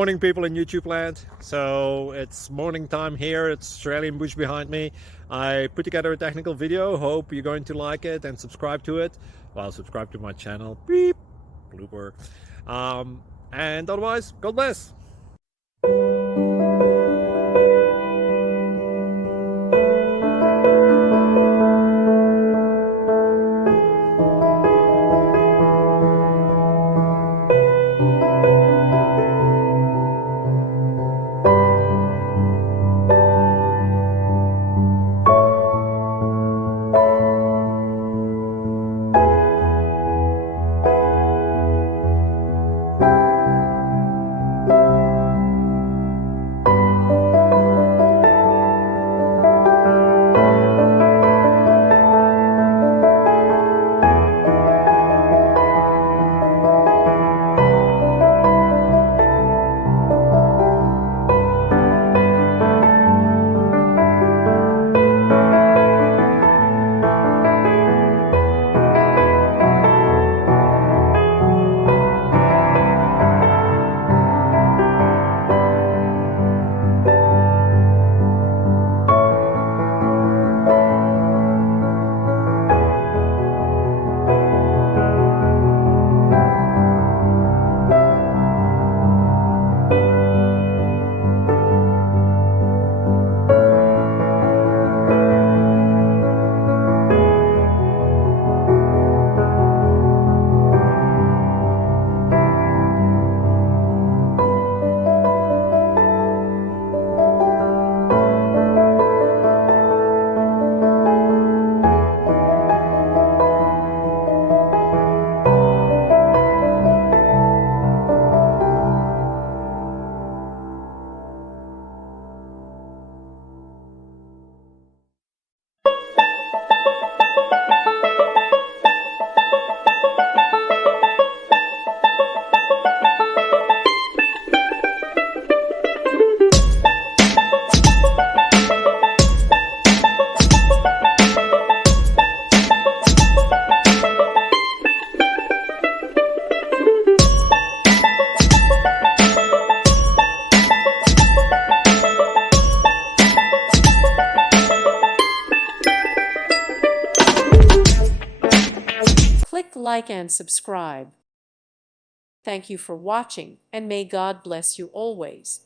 Morning, people in YouTube land. So it's morning time here. It's Australian bush behind me. I put together a technical video. Hope you're going to like it and subscribe to it. Well, subscribe to my channel. Beep. Blooper. And otherwise, God bless. Click like and subscribe. Thank you for watching, and may God bless you always.